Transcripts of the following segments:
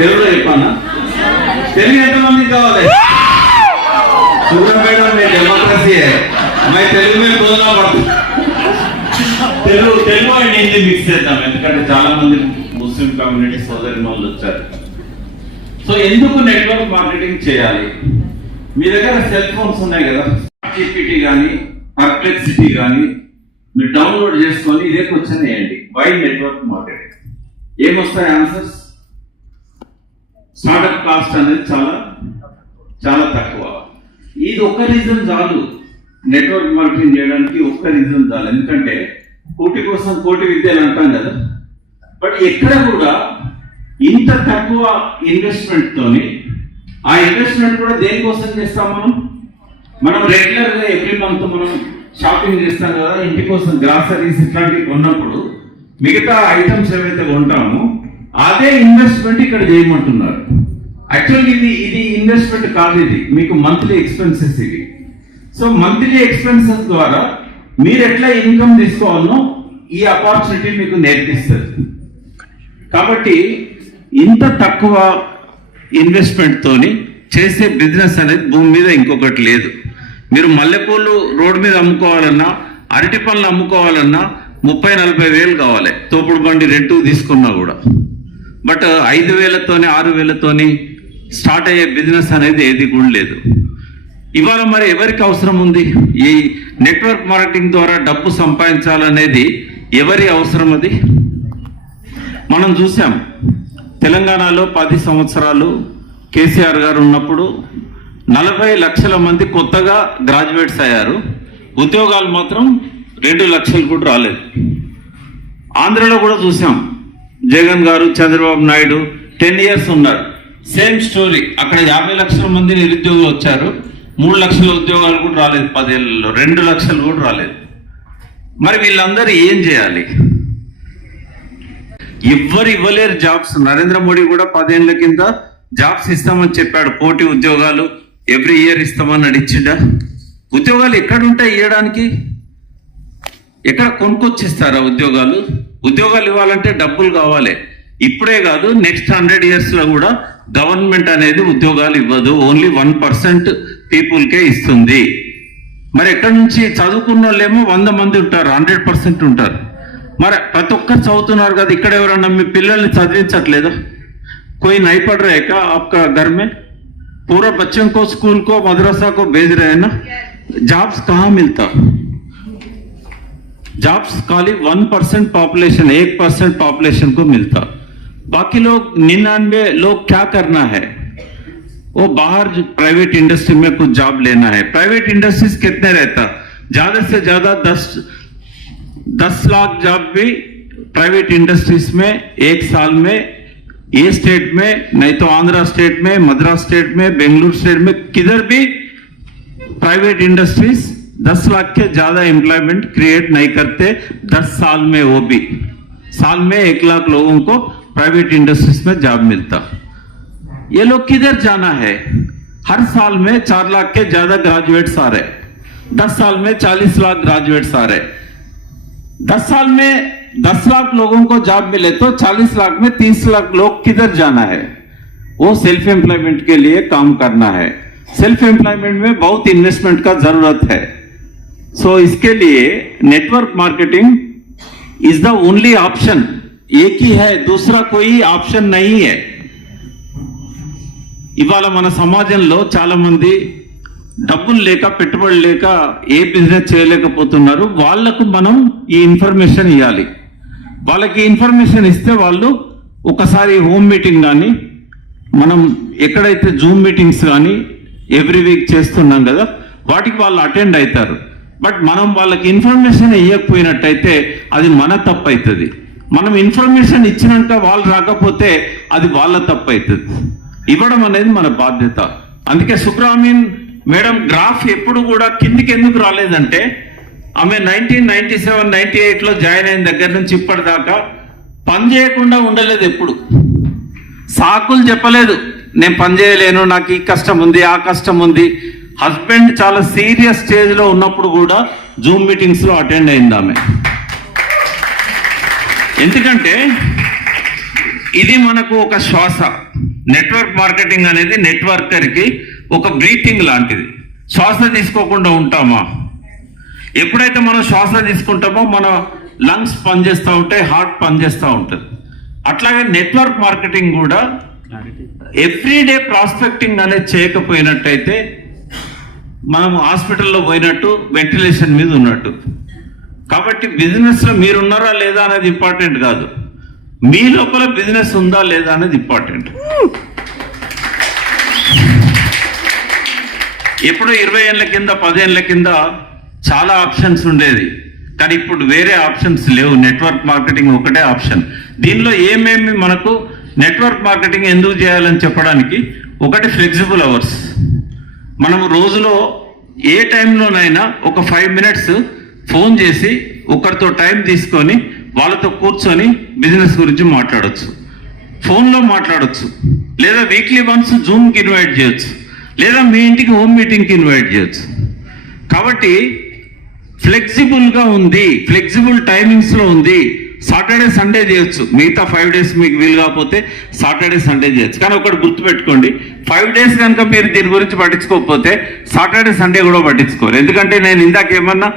తెలుగులో చెప్పానా? తెలుగు ఎంతమందికి కావాలి? सूरजपेट में डेमोक्रेसी है, मैं तेलुगु में बोलना पड़ता తెలుగు అండ్ హిందీ మిక్స్ చేద్దాం, ఎందుకంటే చాలా మంది ముస్లిం కమ్యూనిటీ సోదరి వాళ్ళు వచ్చారు. సో ఎందుకు నెట్వర్క్ మార్కెటింగ్ చేయాలి? మీ దగ్గర సెల్ ఫోన్స్ ఉన్నాయి కదా, జీపీటీ కానీ పర్ప్లెక్సిటీ కానీ మీరు డౌన్లోడ్ చేసుకొని ఇదే క్వశ్చన్ వేయండి, వై నెట్వర్క్ మార్కెటింగ్. ఏమొస్తాయి ఆన్సర్స్? స్టార్ట్అప్ కాస్ట్ అనేది చాలా చాలా తక్కువ. ఇది ఒక్క రీజన్ చాలు నెట్వర్క్ మార్కెటింగ్ చేయడానికి, ఒక్క రీజన్ చాలు. ఎందుకంటే కోటి కోసం కోటి విద్యలు అంటాం కదా, బట్ ఎక్కడ కూడా ఇంత తక్కువ ఇన్వెస్ట్మెంట్ తోని, ఆ ఇన్వెస్ట్మెంట్ కూడా దేనికోసం చేస్తాం మనం రెగ్యులర్ గా ఎవ్రీ మంత్ మనం షాపింగ్ చేస్తాం కదా, ఇంటి కోసం గ్రాసరీస్ ఇట్లాంటివి కొన్నప్పుడు మిగతా ఐటమ్స్ ఏవైతే కొంటామో అదే ఇన్వెస్ట్మెంట్ ఇక్కడ చేయమంటున్నారు. యాక్చువల్లీ ఇది ఇన్వెస్ట్మెంట్ కాదు, ఇది మీకు మంత్లీ ఎక్స్పెన్సెస్ ఇవి. సో మంత్లీ ఎక్స్పెన్సెస్ ద్వారా మీరు ఎట్లా ఇన్కమ్ తీసుకోవాలనో ఈ ఆపర్చునిటీ మీకు నేర్పిస్తుంది. కాబట్టి ఇంత తక్కువ ఇన్వెస్ట్మెంట్ తోని చేసే బిజినెస్ అనేది భూమి మీద ఇంకొకటి లేదు. మీరు మల్లెపూలు రోడ్డు మీద అమ్ముకోవాలన్నా, అరటి పళ్ళు అమ్ముకోవాలన్నా 30-40 వేలు కావాలి, తోపుడు బండి రెంట్ తీసుకున్నా కూడా. బట్ 5,000తోని 6,000తోని స్టార్ట్ అయ్యే బిజినెస్ అనేది ఏది కూడా లేదు. ఇవాళ మరి ఎవరికి అవసరం ఉంది? ఈ నెట్వర్క్ మార్కెటింగ్ ద్వారా డబ్బు సంపాదించాలనేది ఎవరి అవసరం? అది మనం చూసాం. తెలంగాణలో 10 సంవత్సరాలు కేసీఆర్ గారు ఉన్నప్పుడు 40 లక్షల మంది కొత్తగా గ్రాడ్యుయేట్స్ అయ్యారు, ఉద్యోగాలు మాత్రం 2 లక్షలు కూడా రాలేదు. ఆంధ్రలో కూడా చూసాం, జగన్ గారు, చంద్రబాబు నాయుడు 10 years ఉన్నారు, సేమ్ స్టోరీ. అక్కడ 50 లక్షల మంది నిరుద్యోగులు వచ్చారు, 3 లక్షల ఉద్యోగాలు కూడా రాలేదు 10 ఏళ్లలో, 2 లక్షలు కూడా రాలేదు. మరి వీళ్ళందరూ ఏం చేయాలి? ఎవ్వరు ఇవ్వలేరు జాబ్స్. నరేంద్ర మోడీ కూడా 10 ఏళ్ల కింద జాబ్స్ ఇస్తామని చెప్పాడు, కోటి ఉద్యోగాలు ఎవ్రీ ఇయర్ ఇస్తామని నడిచిండా? ఉద్యోగాలు ఎక్కడుంటాయి ఇవ్వడానికి? ఎక్కడ కొనుక్కొచ్చిస్తారా ఉద్యోగాలు? ఉద్యోగాలు ఇవ్వాలంటే డబ్బులు కావాలి. ఇప్పుడే కాదు, నెక్స్ట్ 100 years లో కూడా గవర్నమెంట్ అనేది ఉద్యోగాలు ఇవ్వదు, ఓన్లీ 1% పీపుల్కే ఇస్తుంది. మరి ఎక్కడి నుంచి? చదువుకున్న వాళ్ళేమో 100 మంది ఉంటారు, 100% ఉంటారు. మరి ప్రతి ఒక్కరు చదువుతున్నారు కదా, ఇక్కడ ఎవరన్నా మీ పిల్లల్ని చదివించట్లేదా? कोई नहीं पढ़ रहे क्या आपका घर में? पूरा बच्चों को स्कूल को मदरसा को भेज रहे हैं ना. जॉब्स कहाँ मिलता? जॉब्स खाली 1% पॉपुलेशन, 1% पॉपुलेशन को मिलता. बाकी लोग 99 लोग क्या करना है? वो बाहर प्राइवेट इंडस्ट्री में कुछ जॉब लेना है. प्राइवेट इंडस्ट्रीज कितने रहता? ज्यादा से ज्यादा 10 लाख जॉब भी प्राइवेट इंडस्ट्रीज में एक साल में, ये स्टेट में नहीं तो आंध्रा स्टेट में, मद्रास स्टेट में, बेंगलुरु स्टेट में, किधर भी प्राइवेट इंडस्ट्रीज 10 लाख के ज्यादा एम्प्लॉयमेंट क्रिएट नहीं करते 10 साल में. वो भी साल में 1 लाख लोगों को प्राइवेट इंडस्ट्रीज में जॉब मिलता. ये लोग किधर जाना है? हर साल में 4 लाख के ज्यादा ग्रेजुएट्स आ रहे, 10 साल में 40 लाख ग्रेजुएट्स आ रहे. 10 साल में 10 लाख लोगों को जॉब मिले तो 40 लाख में 30 लाख लोग किधर जाना है? वो सेल्फ एम्प्लॉयमेंट के लिए काम करना है. सेल्फ एम्प्लॉयमेंट में बहुत इन्वेस्टमेंट का जरूरत है. सो इसके लिए network marketing is the only option. एक ही है, दूसरा कोई ऑप्शन नहीं है. ఇవాళ మన సమాజంలో చాలా మంది డబ్బులు లేక, పెట్టుబడులు లేక ఏ బిజినెస్ చేయలేకపోతున్నారు. వాళ్లకు మనం ఈ ఇన్ఫర్మేషన్ ఇవ్వాలి. వాళ్ళకి ఇన్ఫర్మేషన్ ఇస్తే వాళ్ళు ఒకసారి హోమ్ మీటింగ్ కానీ, మనం ఎక్కడైతే జూమ్ మీటింగ్స్ కానీ ఎవ్రీ వీక్ చేస్తున్నాం కదా, వాటికి వాళ్ళు అటెండ్ అవుతారు. బట్ మనం వాళ్ళకి ఇన్ఫర్మేషన్ ఇవ్వకపోయినట్టయితే అది మన తప్పు అవుతుంది. మనం ఇన్ఫర్మేషన్ ఇచ్చినాక వాళ్ళు రాకపోతే అది వాళ్ళ తప్పు అవుతుంది. ఇవ్వడం అనేది మన బాధ్యత. అందుకే సుబ్రహ్మణ్యన్ మేడం గ్రాఫ్ ఎప్పుడు కూడా కిందికి ఎందుకు రాలేదంటే, ఆమె 1997-98లో జాయిన్ అయిన దగ్గర నుంచి ఇప్పటిదాకా పని చేయకుండా ఉండలేదు. ఎప్పుడు సాకులు చెప్పలేదు, నేను పని చేయలేను, నాకు ఈ కష్టం ఉంది, ఆ కష్టం ఉంది. హస్బెండ్ చాలా సీరియస్ స్టేజ్లో ఉన్నప్పుడు కూడా జూమ్ మీటింగ్స్లో అటెండ్ అయింది ఆమె. ఎందుకంటే ఇది మనకు ఒక శ్వాస. నెట్వర్క్ మార్కెటింగ్ అనేది నెట్వర్కర్కి ఒక బ్రీతింగ్ లాంటిది. శ్వాస తీసుకోకుండా ఉంటామా? ఎప్పుడైతే మనం శ్వాస తీసుకుంటామో మన లంగ్స్ పనిచేస్తూ ఉంటాయి, హార్ట్ పనిచేస్తూ ఉంటుంది. అట్లాగే నెట్వర్క్ మార్కెటింగ్ కూడా ఎవ్రీడే ప్రాస్పెక్టింగ్ అనేది చేయకపోయినట్టయితే మనం హాస్పిటల్లో పోయినట్టు, వెంటిలేషన్ మీద ఉన్నట్టు. కాబట్టి బిజినెస్లో మీరున్నారా లేదా అనేది ఇంపార్టెంట్ కాదు, మీ లోపల బిజినెస్ ఉందా లేదా అనేది ఇంపార్టెంట్. ఎప్పుడు 20 ఏళ్ళ కింద 10 ఏళ్ళ కింద చాలా ఆప్షన్స్ ఉండేది, కానీ ఇప్పుడు వేరే ఆప్షన్స్ లేవు. నెట్వర్క్ మార్కెటింగ్ ఒకటే ఆప్షన్. దీనిలో ఏమేమి మనకు నెట్వర్క్ మార్కెటింగ్ ఎందుకు చేయాలని చెప్పడానికి, ఒకటి ఫ్లెక్సిబుల్ అవర్స్. మనం రోజులో ఏ టైంలోనైనా ఒక 5 మినిట్స్ ఫోన్ చేసి ఒకరితో టైం తీసుకొని వాళ్ళతో కూర్చొని బిజినెస్ గురించి మాట్లాడచ్చు. ఫోన్లో మాట్లాడచ్చు, లేదా వీక్లీ వన్స్ జూమ్కి ఇన్వైట్ చేయొచ్చు, లేదా మీ ఇంటికి హోమ్ మీటింగ్కి ఇన్వైట్ చేయొచ్చు. కాబట్టి ఫ్లెక్సిబుల్గా ఉంది, ఫ్లెక్సిబుల్ టైమింగ్స్లో ఉంది. సాటర్డే సండే చేయొచ్చు, మిగతా 5 డేస్ మీకు వీలు కాకపోతే సాటర్డే సండే చేయొచ్చు. కానీ ఒకటి గుర్తుపెట్టుకోండి, 5 డేస్ కనుక మీరు దీని గురించి పట్టించుకోకపోతే సాటర్డే సండే కూడా పట్టించుకోరు. ఎందుకంటే నేను ఇందాక ఏమన్నా,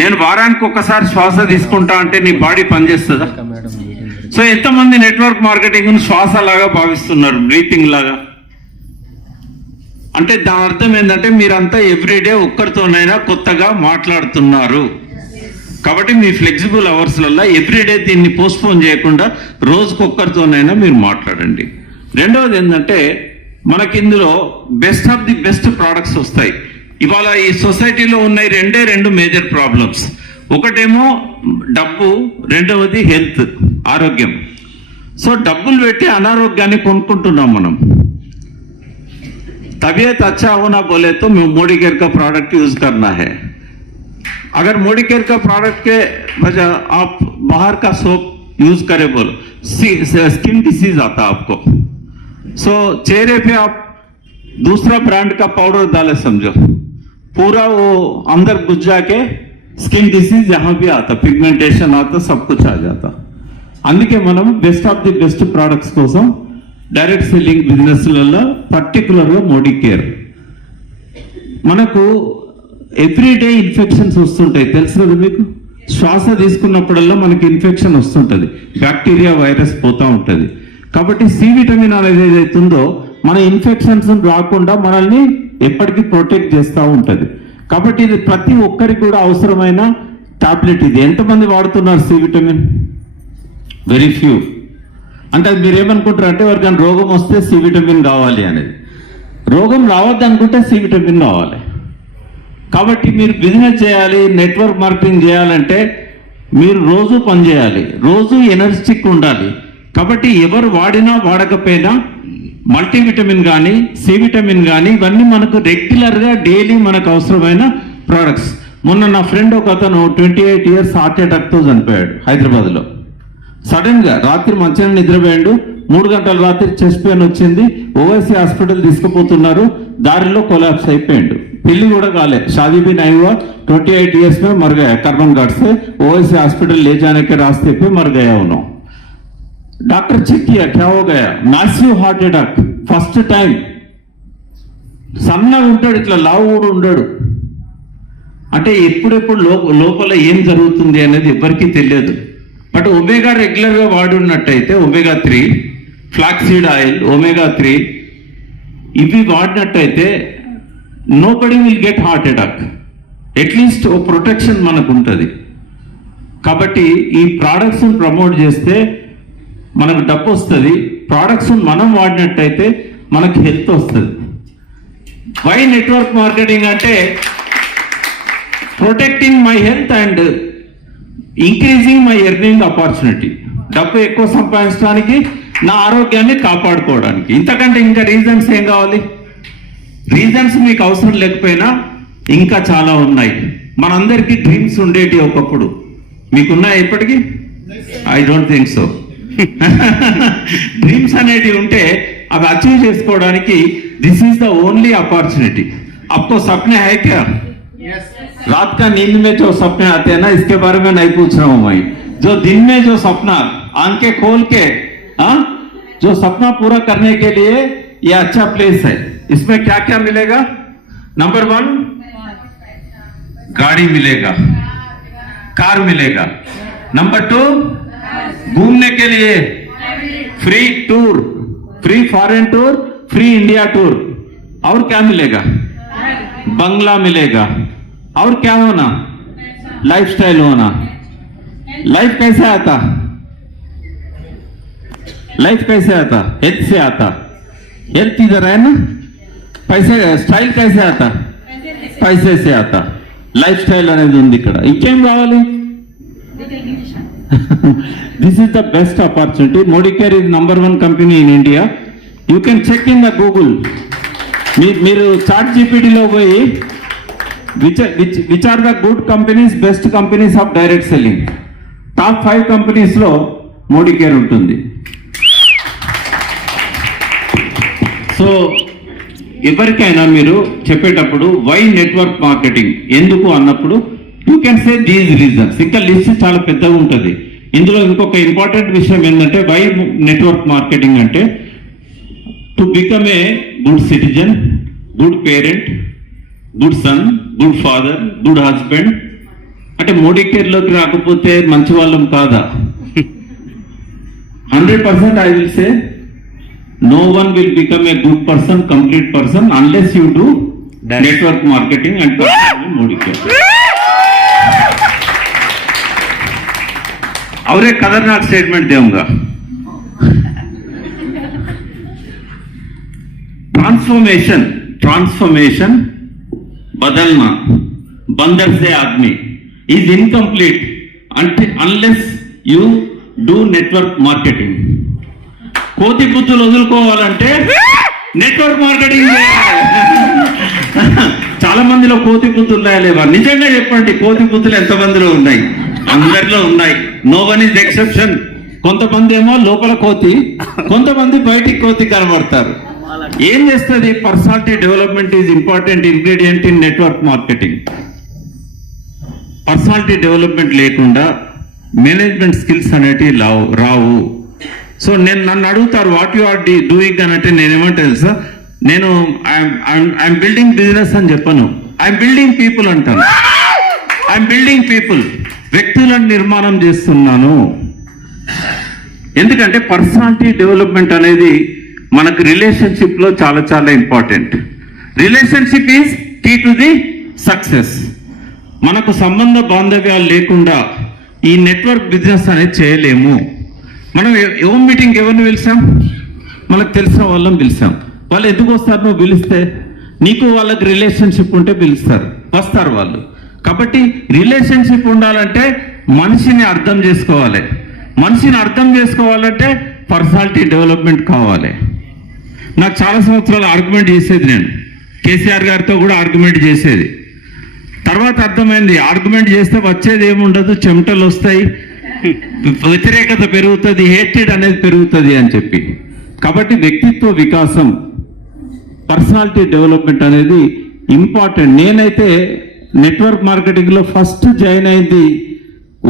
నేను వారానికి ఒక్కసారి శ్వాస తీసుకుంటా అంటే నీ బాడీ పనిచేస్తుందా? సో ఎంతమంది నెట్వర్క్ మార్కెటింగ్ శ్వాస లాగా భావిస్తున్నారు, బ్రీతింగ్ లాగా? అంటే దాని అర్థం ఏంటంటే మీరంతా ఎవ్రీడే ఒక్కరితోనైనా కొత్తగా మాట్లాడుతున్నారు. కాబట్టి మీ ఫ్లెక్సిబుల్ అవర్స్లలో ఎవ్రీడే దీన్ని పోస్ట్పోన్ చేయకుండా రోజుకొక్కరితోనైనా మీరు మాట్లాడండి. రెండవది ఏంటంటే మనకి ఇందులో best of the best products వస్తాయి. ఇవాళ ఈ సొసైటీలో ఉన్నాయి రెండు మేజర్ ప్రాబ్లమ్స్. ఒకటేమో డబ్బు, రెండవది హెల్త్, ఆరోగ్యం. సో డబ్బులు పెట్టి అనారోగ్యాన్ని కొనుక్కుంటున్నాం మనం. तबीयत अच्छा होना बोले तो मोदी केयर का प्रोडक्ट यूज करना है. अगर मोदी केयर का प्रोडक्ट के वजह आप बाहर का सोप यूज करें बोलो, स्किन डिसीज आता आपको. सो चेहरे पे आप दूसरा ब्रांड का पाउडर डाले समझो, पूरा वो अंदर घुस जाके स्किन डिसीज यहाँ भी आता, पिगमेंटेशन आता, सब कुछ आ जाता. అందుకే మనం best of the best products కోసం డైరెక్ట్ సెల్లింగ్ బిజినెస్లలో పర్టికులర్గా మోడీ కేర్. మనకు ఎవ్రీడే ఇన్ఫెక్షన్స్ వస్తుంటాయి, తెలుసు కదా మీకు. శ్వాస తీసుకున్నప్పుడల్లా మనకి ఇన్ఫెక్షన్ వస్తుంటుంది, బ్యాక్టీరియా వైరస్ పోతూ ఉంటుంది. కాబట్టి సి విటమిన్ అనేది ఏదైతుందో మన ఇన్ఫెక్షన్స్ రాకుండా మనల్ని ఎప్పటికీ ప్రొటెక్ట్ చేస్తూ ఉంటుంది. కాబట్టి ఇది ప్రతి ఒక్కరికి కూడా అవసరమైన టాబ్లెట్. ఇది ఎంతమంది వాడుతున్నారు సి విటమిన్? Very few. అంటే మీరు ఏమనుకుంటారు అంటే ఎవరికైనా రోగం వస్తే సి విటమిన్ కావాలి అనేది. రోగం రావద్దు అనుకుంటే సి విటమిన్ కావాలి. కాబట్టి మీరు బిజినెస్ చేయాలి, నెట్వర్క్ మార్కెటింగ్ చేయాలంటే మీరు రోజు పని చేయాలి, రోజు ఎనర్జెటిక్ ఉండాలి. కాబట్టి ఎవరు వాడినా వాడకపోయినా మల్టీవిటమిన్ కానీ సి విటమిన్ కానీ ఇవన్నీ మనకు రెగ్యులర్గా డైలీ మనకు అవసరమైన ప్రోడక్ట్స్. మొన్న నా ఫ్రెండ్ ఒక అతను 28 ఇయర్స్ హార్ట్ అటాక్తో చనిపోయాడు హైదరాబాద్లో. సడన్ గా రాత్రి మంచిగా నిద్రపోయాడు, 3 గంటల రాత్రి చెస్ట్ పెయిన్ వచ్చింది, ఓవైసీ హాస్పిటల్ తీసుకుపోతున్నారు, దారిలో కొలాప్స్ అయిపోయాడు. పెళ్లి కూడా కాలే, शादी भी नहीं हुआ, 28 इयर्स में मर गया कर्बन घाट से. ओवैसी हॉस्पिटल ले जाने के रास्ते पे मर गया उन्होंने. डॉक्टर चेक किया, क्या हो गया? Massive heart attack, first time. సన్నగా ఉంటాడు, ఇట్లా లావు కూడా ఉండడు. అంటే ఎప్పుడెప్పుడు లోపల ఏం జరుగుతుంది అనేది ఎవరికీ తెలియదు. బట్ ఒమేగా రెగ్యులర్గా వాడున్నట్టయితే ఒమేగా 3, ఫ్లాక్సీడ్ ఆయిల్, ఒమేగా 3 ఇవి వాడినట్టయితే nobody will get heart attack. At least ఓ ప్రొటెక్షన్ మనకు ఉంటుంది. కాబట్టి ఈ ప్రోడక్ట్స్ని ప్రమోట్ చేస్తే మనకు డబ్బు వస్తుంది. ప్రోడక్ట్స్ని మనం వాడినట్టయితే మనకి హెల్త్ వస్తుంది. వై నెట్వర్క్ మార్కెటింగ్ అంటే protecting my health and increasing my earning opportunity. డబ్బు ఎక్కువ సంపాదించడానికి, నా ఆరోగ్యాన్ని కాపాడుకోవడానికి. ఇంతకంటే ఇంకా రీజన్స్ ఏం కావాలి? రీజన్స్ మీకు అవసరం లేకపోయినా ఇంకా చాలా ఉన్నాయి. మనందరికీ డ్రీమ్స్ ఉండేటి ఒకప్పుడు. మీకున్నాయి ఇప్పటికీ? I don't think so. Dreams అనేటివి ఉంటే అవి అచీవ్ చేసుకోవడానికి దిస్ ఈज द ओनली अपॉर्चुनिटी. आपको सपने है क्या? रात का नींद में जो सपने आते हैं ना, इसके बारे में नहीं पूछ रहा हूं मैं. जो दिन में जो सपना आंखें खोल के जो सपना पूरा करने के लिए ये अच्छा प्लेस है. इसमें क्या क्या मिलेगा? नंबर 1 गाड़ी मिलेगा, कार मिलेगा. नंबर 2 घूमने के लिए free tour, free foreign tour, free India tour. और क्या मिलेगा? बंगला मिलेगा. और क्या होना? लाइफस्टाइल होना. लाइफ कैसे आता? लाइफ कैसे आता? हेल्थ से आता. हेल्थ इधर है ना. पैसे स्टाइल कैसे आता? पैसे से आता. లైఫ్ స్టైల్ అనేది ఉంది ఇక్కడ. ఇంకేం కావాలి? This is the best opportunity. Modicare is number 1 company in India. You can check in the Google. మీరు చాట్ జీపీటీలో పోయి which are the good companies, best companies of direct selling, top 5 కంపెనీస్లో మోడీకేర్ ఉంటుంది. సో ఎవరికైనా మీరు చెప్పేటప్పుడు వై నెట్వర్క్ మార్కెటింగ్ ఎందుకు అన్నప్పుడు you can say these reasons. ఇంకా లిస్ట్ చాలా పెద్దగా ఉంటుంది. ఇందులో ఇంకొక ఇంపార్టెంట్ విషయం ఏంటంటే వై నెట్వర్క్ మార్కెటింగ్ అంటే to become a good citizen, good parent, good son, good father, good husband. అంటే మోడీకేర్లోకి రాకపోతే మంచి వాళ్ళం కాదా? 100% I will say no one will become a good person, complete person unless you do network marketing and personally Modicare. और एक खतरनाक statement दूंगा. ट्रांसफॉर्मेशन बदलना बंदर से आदमी is incomplete unless you do network marketing. కోతి బుద్ధులు వదులుకోవాలంటే నెట్వర్క్ మార్కెటింగ్ చేయాలి. చాలా మందిలో కోతి బుద్ధులు లేవా? నిజంగా చెప్పండి, కోతి బుద్ధులు ఎంతమందిలో ఉన్నాయి? అందరిలో ఉన్నాయి. No one is exception. కొంతమంది ఏమో లోపల కోతి, కొంతమంది బయటికి కోతి కనబడతారు. ఏం చేస్తుంది? Personality development is important ingredient in network marketing. Personality development లేకుండా మేనేజ్మెంట్ స్కిల్స్ అనేటివి రావు. సో నన్ను అడుగుతారు వాట్ యు ఆర్ డూయింగ్ అని అంటే నేనేమంటే తెలుసా, నేను ఐఎమ్ బిల్డింగ్ బిజినెస్ అని చెప్పను, ఐఎమ్ బిల్డింగ్ పీపుల్ అంటాను. ఐఎమ్ బిల్డింగ్ పీపుల్, వ్యక్తులను నిర్మాణం చేస్తున్నాను. ఎందుకంటే పర్సనాలిటీ డెవలప్మెంట్ అనేది మనకు రిలేషన్షిప్లో చాలా చాలా important. Relationship is key to the success. మనకు సంబంధ బాంధవ్యాలు లేకుండా ఈ నెట్వర్క్ బిజినెస్ అనేది చేయలేము. మనం ఓన్ మీటింగ్ ఎవరిని పిలిచాం? మనకు తెలిసిన వాళ్ళని పిలిచాం. వాళ్ళు ఎందుకు వస్తారు? నువ్వు పిలిస్తే నీకు వాళ్ళకి రిలేషన్షిప్ ఉంటే పిలుస్తారు, వస్తారు వాళ్ళు. కాబట్టి రిలేషన్షిప్ ఉండాలంటే మనిషిని అర్థం చేసుకోవాలి. మనిషిని అర్థం చేసుకోవాలంటే పర్సనాలిటీ డెవలప్మెంట్ కావాలి. నాకు చాలా సంవత్సరాలు ఆర్గ్యుమెంట్ చేసేది, నేను కేసీఆర్ గారితో కూడా ఆర్గ్యుమెంట్ చేసేది. తర్వాత అర్థమైంది ఆర్గ్యుమెంట్ చేస్తే వచ్చేది ఏముండదు, చెమటలు వస్తాయి, వ్యతిరేకత పెరుగుతుంది, హేటెడ్ అనేది పెరుగుతుంది అని చెప్పి. కాబట్టి వ్యక్తిత్వ వికాసం, పర్సనాలిటీ డెవలప్మెంట్ అనేది ఇంపార్టెంట్. నేనైతే నెట్వర్క్ మార్కెటింగ్లో ఫస్ట్ జాయిన్ అయింది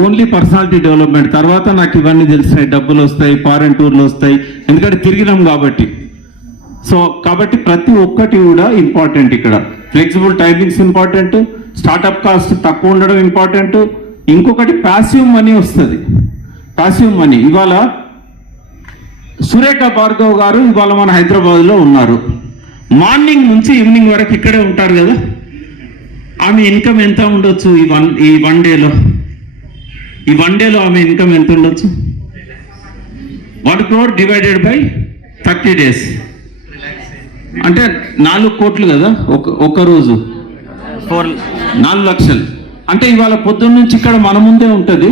ఓన్లీ పర్సనాలిటీ డెవలప్మెంట్. తర్వాత నాకు ఇవన్నీ తెలిసినాయి, డబ్బులు వస్తాయి, ఫారెన్ టూర్లు వస్తాయి, ఎందుకంటే తిరిగినాం కాబట్టి. సో కాబట్టి ప్రతి ఒక్కటి కూడా ఇంపార్టెంట్. ఇక్కడ flexible timings important, startup cost తక్కువ ఉండడం ఇంపార్టెంట్. ఇంకొకటి ప్యాసివ్ మనీ వస్తుంది. ప్యాసివ్ మనీ ఇవాళ సురేఖ భార్గవ్ గారు ఇవాళ మన హైదరాబాద్లో ఉన్నారు. మార్నింగ్ నుంచి ఈవినింగ్ వరకు ఇక్కడే ఉంటారు కదా. ఆమె ఇన్కమ్ ఎంత ఉండొచ్చు ఈ వన్ డేలో? ఈ వన్ డేలో ఆమె ఇన్కమ్ ఎంత ఉండొచ్చు? 1 crore డివైడెడ్ బై 30 days, అంటే 4 కోట్లు కదా ఒక రోజు 4 లక్షలు. అంటే ఇవాళ పొద్దున్న నుంచి ఇక్కడ మన ముందే ఉంటది,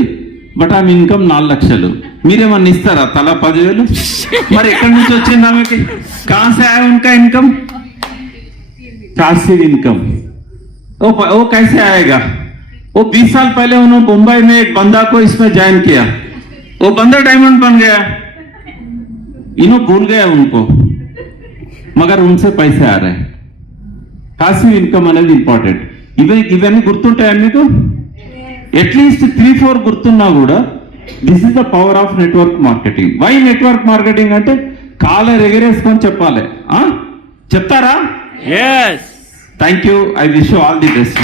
బట్ ఆమె ఇన్కమ్ 4 లక్షలు. మీరేమన్నా ఇస్తారా తలా 10,000? మరి ఎక్కడి నుంచి వచ్చింది ఆమెకి? कहाँ से आया उनका इनकम? Passive income. वो कैसे आएगा? वो 20 साल पहले उन्होंने मुंबई में एक बंदा को इसमें ज्वाइन किया, वो बंदा डायमंड बन गया. इन्हों भूल गया उनको, मगर उनसे पैसे आ रहे हैं. पैसिव इनकम అనేది ఇంపార్టెంట్. ఇవన్నీ గుర్తుంటాయా మీకు? అట్లీస్ట్ 3-4 గుర్తున్నా కూడా this is the power of network marketing. Why network marketing అంటే కాలర్ ఎగరేసుకొని చెప్పాలి. చెప్తారా? Yes. Thank you. I wish you all the best.